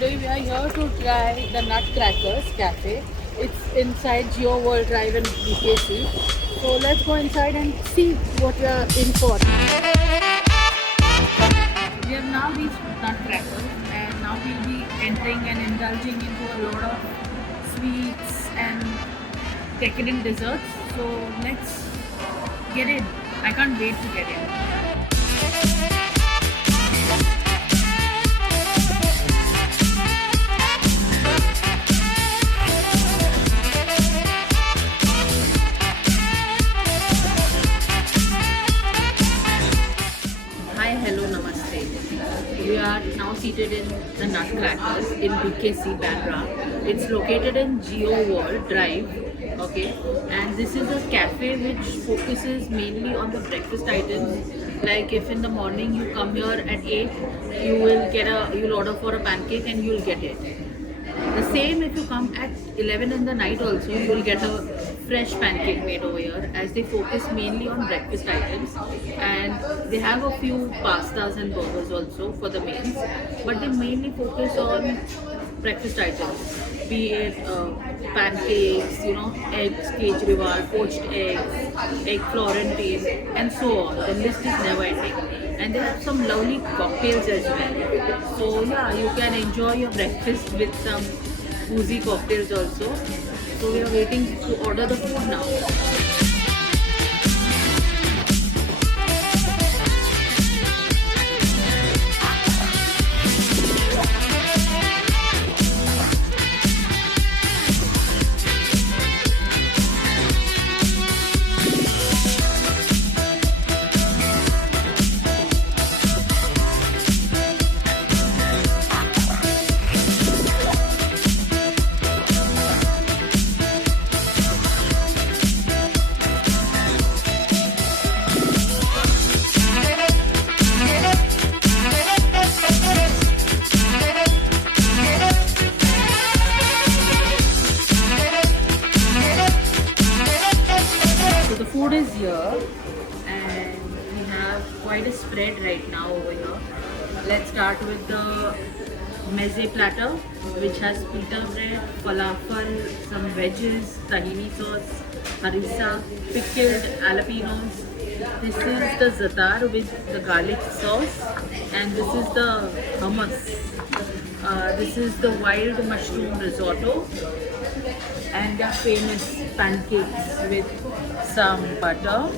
today we are here to try the Nutcrackers Cafe. It's inside Geo World Drive in BKC. So let's go inside and see what we are in for. We have now reached Nutcrackers and now we'll be entering and indulging into a lot of sweets and decadent desserts. So let's get in. I can't wait to get in. Hi, hello, namaste. We are now seated in the Nutcrackers in BKC, Bandra. It's located in Geo World Drive, okay? And this is a cafe which focuses mainly on the breakfast items. Like if in the morning you come here at 8, you'll order for a pancake and you'll get it. The same if you come at 11 in the night also, you will get a fresh pancake made over here, as they focus mainly on breakfast items, and they have a few pastas and burgers also for the mains, but they mainly focus on breakfast items, be it pancakes, eggs, kejriwal, poached eggs, egg Florentine, and so on. The list is never ending. And they have some lovely cocktails as well. So yeah, you can enjoy your breakfast with some boozy cocktails also. So we are waiting to order the food now. So the food is here and we have quite a spread right now over here. Let's start with the meze platter, which has pita bread, falafel, some veggies, tahini sauce, harissa, pickled jalapenos. This is the zatar with the garlic sauce, and this is the hummus. This is the wild mushroom risotto, and their famous pancakes with some butter,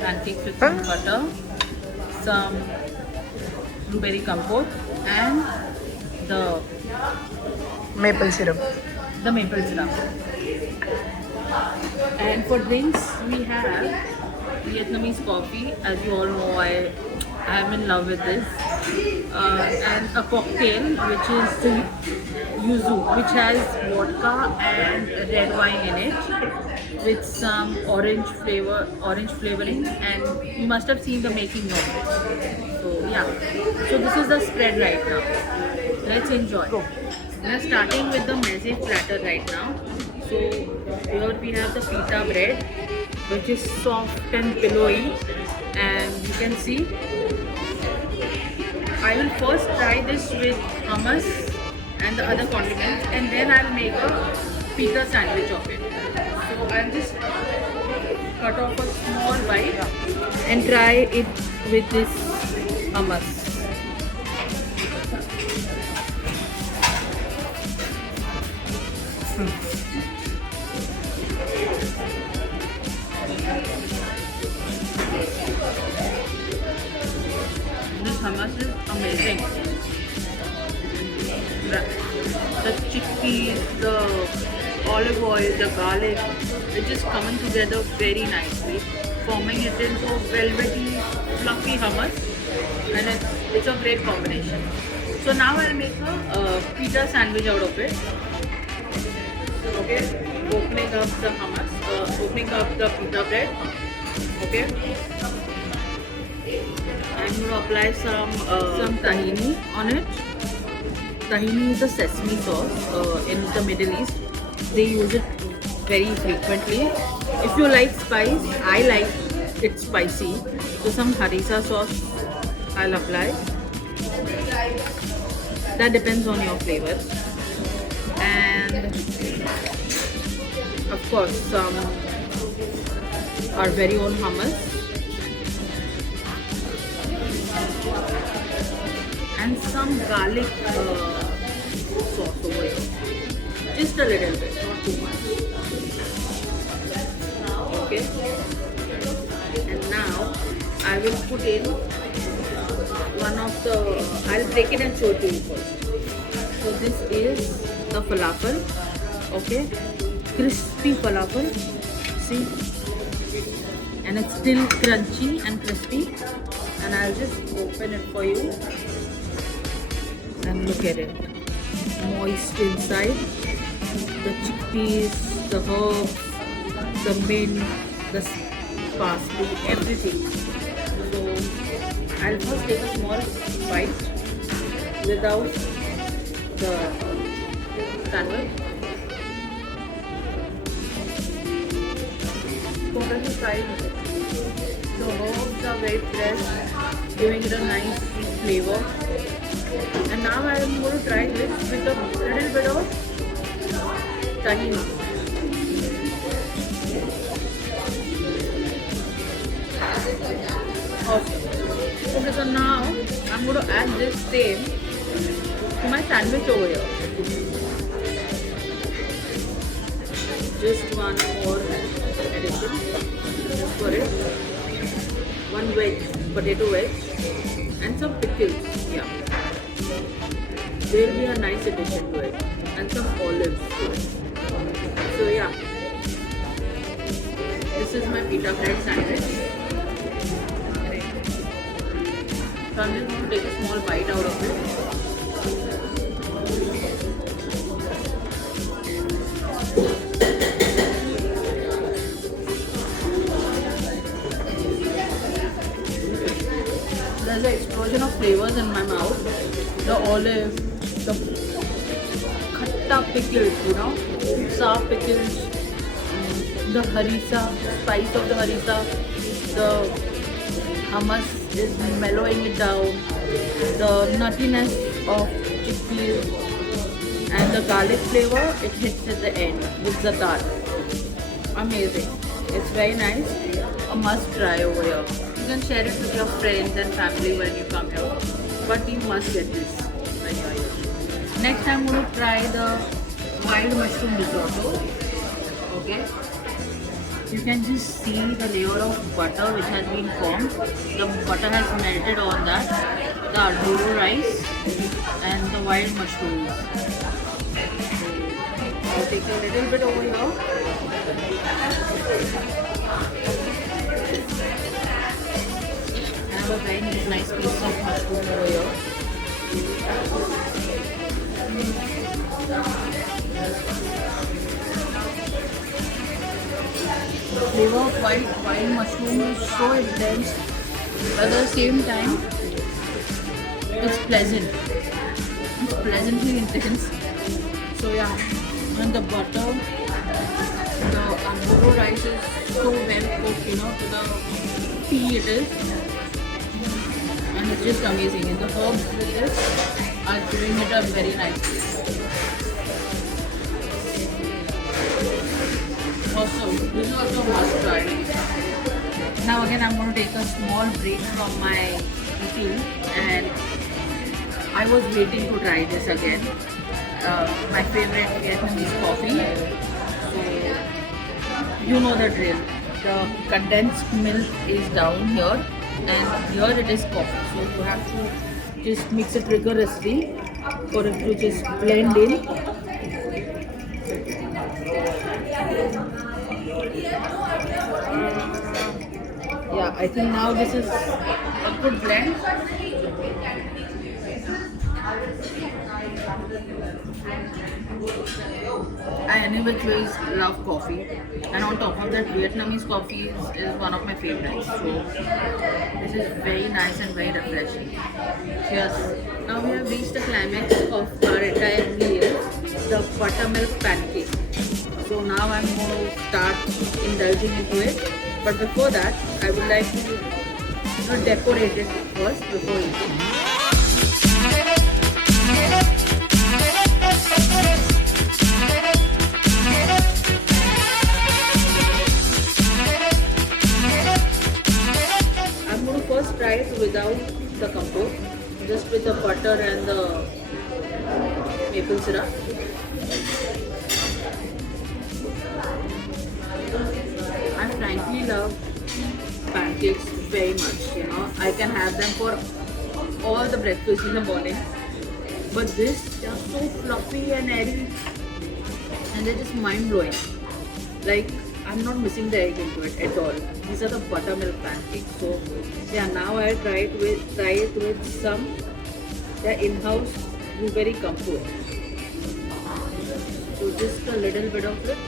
pancakes with some butter, some blueberry compote, and the Maple syrup. maple syrup. And for drinks, we have Vietnamese coffee. As you all know, I am in love with this. And a cocktail which is yuzu, which has vodka and red wine in it, with some orange flavoring, and you must have seen the making of it. So yeah, so this is the spread right now. Let's enjoy. We are starting with the meze platter right now. So here we have the pita bread, which is soft and pillowy, and you can see. I will first try this with hummus and the other condiments, and then I'll make a pita sandwich of it. So I'll just cut off a small bite and try it with this hummus. This hummus is amazing. The chickpeas, the olive oil, the garlic, it's just coming together very nicely, forming it into a velvety, fluffy hummus, and it's a great combination. So now I'll make a pita sandwich out of it. Okay, opening up the hummus, opening up the pita bread. Okay, I'm going to apply some tahini on it. Tahini is a sesame sauce in the Middle East. They use it very frequently. If you like spice, I like it spicy. So some harissa sauce I'll apply. That depends on your flavor. And of course, some our very own hummus and some garlic sauce over here. Just a little bit, not too much. Okay. And now I will put in one of the, I'll break it and show it to you first. So this is the falafel, okay, crispy falafel, see, and it's still crunchy and crispy, and I'll just open it for you, and look at it, moist inside, the chickpeas, the herbs, the mint, the parsley, everything. So I'll first take a small bite without the sandwich. Totally fried. The herbs are very fresh, giving it a nice sweet flavor. And now I am going to try this with a little bit of tahini. Awesome. Okay, so now I'm going to add this same to my sandwich over here. Just one more addition for it. One wedge, potato wedge, and some pickles. Yeah, there will be a nice addition to it, and some olives to it. So yeah, this is my pita bread sandwich. So I'm just going to take a small bite out of it. There's an explosion of flavors in my mouth. The olive, the khatta pickles, you know, sour pickles, the harissa, spice of the harissa, the hummus is mellowing it down, the nuttiness of chickpeas, and the garlic flavor, it hits at the end with zatar. Amazing. It's very nice. A must try over here. You can share it with your friends and family when you come here, but you must get this when you're here. Next I'm going to try the wild mushroom risotto. Okay. You can just see the layer of butter which has been formed. The butter has melted on that. The arduro rice and the wild mushrooms. I'll take a little bit over here. I have a very nice piece of mushroom over here. The flavor of wild mushroom is so intense, but at the same time, it's pleasant. It's pleasantly intense. So yeah, and the butter, the arduro rice is so well cooked, you know, to the tea it is, and it's just amazing. And the herbs with this are giving it a very nice taste. Awesome. This is also a must try. Now again I'm going to take a small break from my eating, and I was waiting to try this again. My favorite Vietnamese coffee. So you know the drill. The condensed milk is down here, and here it is coffee. So you have to just mix it rigorously for it to just blend in. Yeah, I think now this is a good blend. I anyways love coffee, and on top of that Vietnamese coffee is one of my favorites. So this is very nice and very refreshing. Cheers. Now we have reached the climax of our entire meal, the buttermilk pancake. So now I'm going to start indulging into it. But before that, I would like to decorate it first before eating. without the compote, just with the butter and the maple syrup. I frankly love pancakes very much. You know, I can have them for all the breakfast in the morning. But this, they are so fluffy and airy, and they're just mind blowing. Like, I'm not missing the egg into it at all. These are the buttermilk pancakes. So yeah, now I try it with some in-house blueberry compote. So just a little bit of it.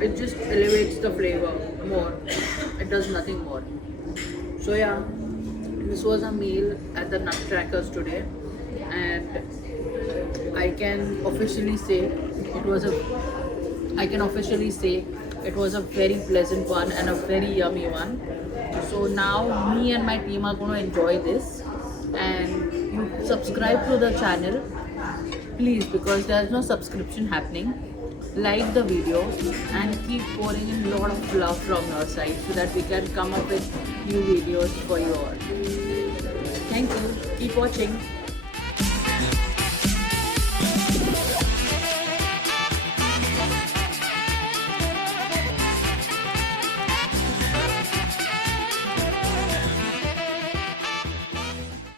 It just elevates the flavor more. It does nothing more. So yeah, this was a meal at the Nutcrackers today, and I can officially say it was a very pleasant one and a very yummy one. So now me and my team are going to enjoy this, and you subscribe to the channel, please, because there's no subscription happening. Like the video and keep pouring in a lot of love from your side so that we can come up with new videos for you all. Thank you. Keep watching.